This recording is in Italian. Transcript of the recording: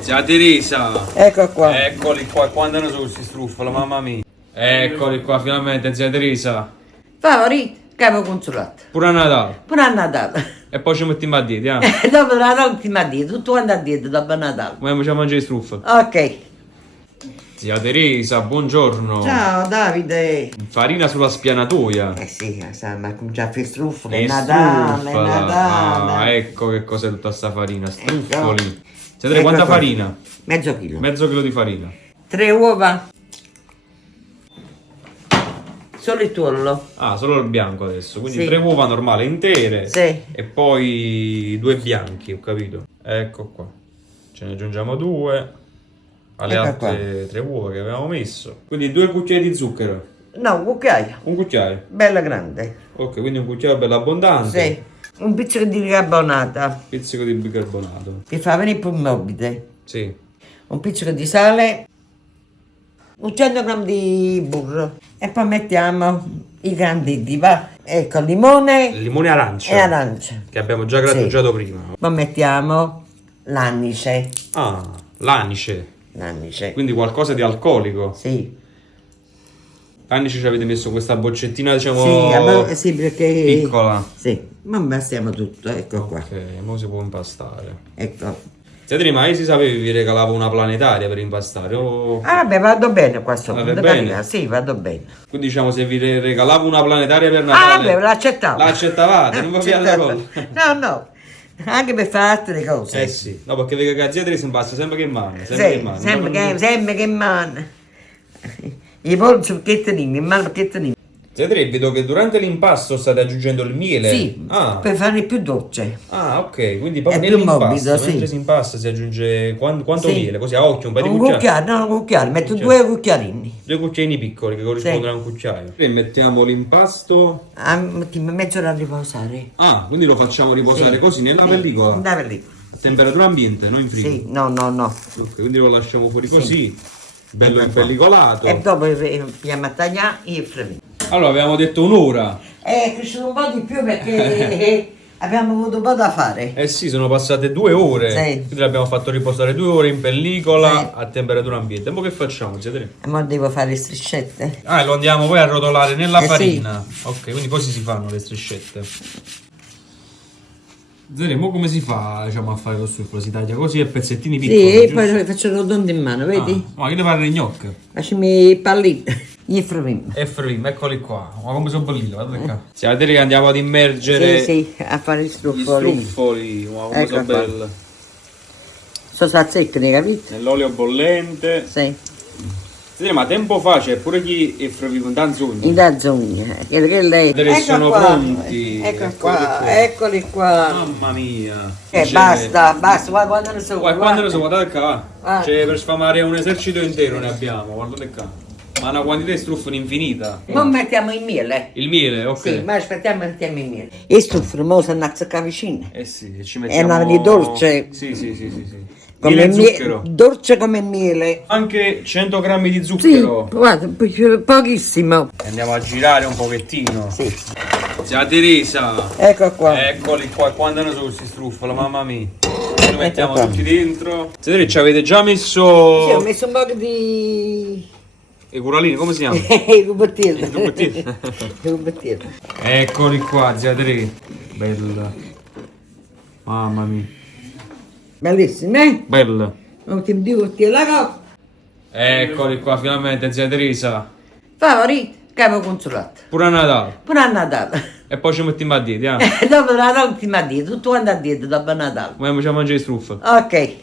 Zia Teresa. Ecco qua. Eccoli qua, quando ne sono questi struffoli, mamma mia. Eccoli qua, finalmente, zia Teresa. Favorito, capo consolato. Pure a Natale. Pure a Natale. E poi ci mettiamo a dieta, eh? Dopo Natale ti a dieta, tutto quanto a dieta dopo Natale. Come ci mangiare i struffoli? Ok. Zia Teresa, buongiorno. Ciao Davide. Farina sulla spianatoia. Eh sì, ma comincia a fare struffoli, è E Natale, è struffola. Natale. Ah, ecco che cos'è tutta sta farina. Struffoli. Ecco. Zia Teresa, quanta Ecco qua. farina? Mezzo chilo. Mezzo chilo di farina. 3 uova. Solo il tuorlo. Ah, solo il bianco adesso. Quindi Sì. 3 uova normali intere. Sì. E poi 2 bianchi, ho capito. Ecco qua. Ce ne aggiungiamo 2 alle Ecco altre 3 uova che avevamo messo. Quindi 2 cucchiai di zucchero. No, un cucchiaio. Un cucchiaio. Bella grande. Ok, quindi un cucchiaio bello abbondante. Sì. Un pizzico di bicarbonata. Pizzico di bicarbonato. Che fa venire più morbide. Sì. Un pizzico di sale. Un 100 grammi di burro. E poi mettiamo i canditi, va. Ecco, limone Limone arancia. e arancia. Che abbiamo già grattugiato prima. Poi mettiamo l'anice. Ah, l'anice. L'anice. Quindi qualcosa di alcolico. Sì. L'anice ci avete messo questa boccettina, diciamo, Sì, perché... piccola. Sì, ma bastiamo tutto, ecco qua. Ok, ora si può impastare. Ecco. Siete mai si sapeva vi regalavo una planetaria per impastare? Ah, beh, vado bene qua sopra. Vado per bene? carità, sì, vado bene. Quindi diciamo se vi regalavo una planetaria per Ah, Natale, beh, l'accettavo. l'accettavate? Non vi piace la Accettavo. cosa? No, no. Anche per fare altre cose. Eh sì, no perché vi cagate si impasta sempre che mano, sempre Sì, che mano. sempre che mano. I polsi picchettini, in mano picchettini. Siete vedo che durante l'impasto state aggiungendo il miele. Sì, Ah, per farne più dolce. ah, ok, quindi proprio È più nell'impasto, morbido, sì. mentre si impasta si aggiunge quanto Sì. miele, così a occhio, un paio di Un cucchiai. cucchiaio, no, un cucchiaio, metto Cucchiaio. 2 cucchiarini. 2 cucchiaini piccoli che corrispondono a un cucchiaio. E mettiamo l'impasto. Ah, mezz'ora a riposare. Ah, quindi lo facciamo riposare Sì. così nella pellicola. Da pellicola. A temperatura ambiente, non in frigo. Sì, no, no, no. Ok, quindi lo lasciamo fuori Sì. così, bello Ecco qua. impellicolato. E dopo andiamo a tagliare il freddo. Allora, abbiamo detto un'ora. È cresciuto un po' di più perché abbiamo avuto un po' da fare. Eh sì, sono passate 2 ore. Sì. Quindi l'abbiamo fatto riposare 2 ore in pellicola Sì. a temperatura ambiente. E mo che facciamo? Siete? E ora devo fare le striscette. Ah, e lo andiamo poi a rotolare nella Sì. farina. Ok, quindi così si fanno le striscette. Zere, mo come si fa, diciamo, a fare lo struffolo? Si taglia così a pezzettini piccoli, Sì, e giusto? poi le faccio rotonde in mano, vedi? Ah, ma che devo fare le gnocche? Facciami i pallini. Gli fruimi. E frima, eccoli qua. Ma come sono bollito, guardate qua. Siamo vedere che andiamo ad immergere Sì, sì, a fare i gli struffoli. struffoli. Ma come Ecco sono qua. belle. Sono sazzecche, capito? Nell'olio bollente. Sì. Sì, ma tempo fa c'è pure chi è frevito in danzoni. In dazzoni. Che lei... Vedere se sono pronti. Ecco Eccoli qua, eccoli qua. Mamma mia. Basta, basta, guarda quando ne sono. Guarda, quando ne so, guardate qua. Guarda. Cioè, per sfamare un esercito intero ne abbiamo, guardate qua. Ma una quantità di struffoli infinita. Non mettiamo il miele. Il miele, ok. Sì, ma aspettiamo, mettiamo il miele. E struffolo, mo si annazza vicino. Eh sì, ci È mettiamo... una di dolce. Sì, sì, sì, sì, sì. Come Miele e zucchero. dolce come miele. Anche 100 grammi di Sì, zucchero. guarda, pochissimo. E andiamo a girare un pochettino. Sì. Zia Teresa. Ecco qua. Eccoli qua, quando ne sono questi struffoli, mamma mia. Li mettiamo qua. tutti dentro. Zia Teresa, ci avete già Sì, messo... ho messo un po' di... I curalini, come si chiama? Il cubettino. Il cubettino. Il cubettino. Eccoli qua, zia Teresa. Bella. Mamma mia. Bellissimo, eh? Bella. Non ti dico che la coppa. Eccoli qua, finalmente, zia Teresa. Favorito, capo consolato. Pure a Natale. Pure a Natale. E poi ci mettiamo a dieta, eh? Dopo Natale ti a dieta, tutto quanto a dieta dopo Natale. Come ci mangiare i struffoli? Ok.